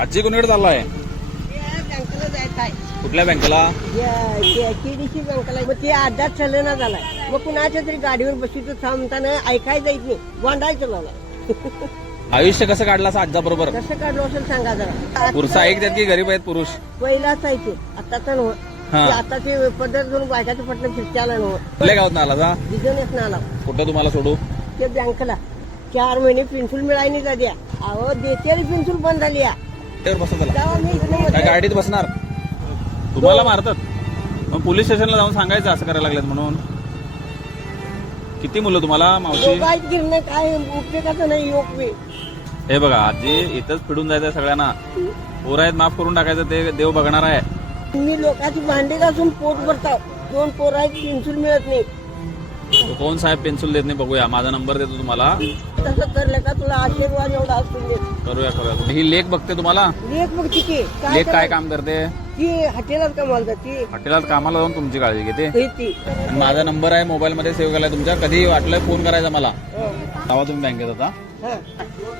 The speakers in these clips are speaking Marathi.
आजी कोणीकडे चाललाय? बँकेला? जायचं आहे कुठल्या बँकेला केडीसी बँकेला मग ते चालना झालाय. मग कुणाच्या तरी गाडीवर बसून थांबताना ऐकायला जायच नाही. गोंडायचं लावला आयुष्य कसं काढलं असं आजा बरोबर कसं काढलं असेल सांगा जरा. पुरुष ऐकतात की गरीब आहेत पुरुष? पहिलाच आहे ते. आताचा नव्ह हा. ते आताचे पद्धत घेऊन बायकाचं पटलं फिरत्याला नव्ह कुठल्या गावात आला जा बिझनेस ना आला. कुठं तुम्हाला सोडू? ते बँकेला. चार महिने पेन्सिल मिळाली नाही दाद्या अहो देते पेन्सिल बंद झाली आहे. त्यावर बसा इकडे काय गाडीत बसणार? तुम्हाला मारतात. मग पोलीस स्टेशनला जाऊन सांगायचं असं करायला लागलेत म्हणून. किती मुलं तुम्हाला मावशी? दोघांत गिरणं काय उपयोगाचं नाही हे बघा आजी इथंच फिडून जायचं सगळ्यांना. पोर आहेत माफ करून टाकायचं ते देव बघणार आहे. मी लोकांची भांडी घासून पोट भरतात दोन पोर आहेत पेन्सिल मिळत नाही. तो कोण साहेब पेन्सिल देत नाही बघूया. माझा नंबर देतो तुम्हाला. तसं करलं का तुला आशीर्वाद एवढा असून करूया करूया. ही लेख बघते तुम्हाला? लेख बघ किती लेख काय काम करते? ती हॉटेलात कमाल ती हॉटेलात कामाला जाऊन तुमची काळजी घेते. ती. आणि माझा नंबर आहे मोबाईल मध्ये सेव्ह केलाय तुमच्या. कधी वाटलंय फोन करायचा मला. हं. जावा तुम्ही बँकेत आता.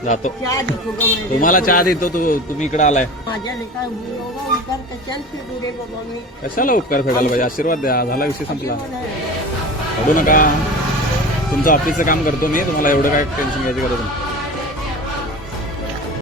जातो. चहा देतो गं म्हणे. तुम्हाला चहा देतो तू. तुम्ही इकडे आलाय. माझ्या लेखा एवढा विचार कशाला फिरू रे बाबा मी? कशाला उपकार फेडायला पाहिजे? आशीर्वाद द्या. झाला विषय संपला. पडू नका. तुमचं ऑफिसचं काम करतो मी तुम्हाला एवढं काय टेन्शन घ्यायची गरज नाही.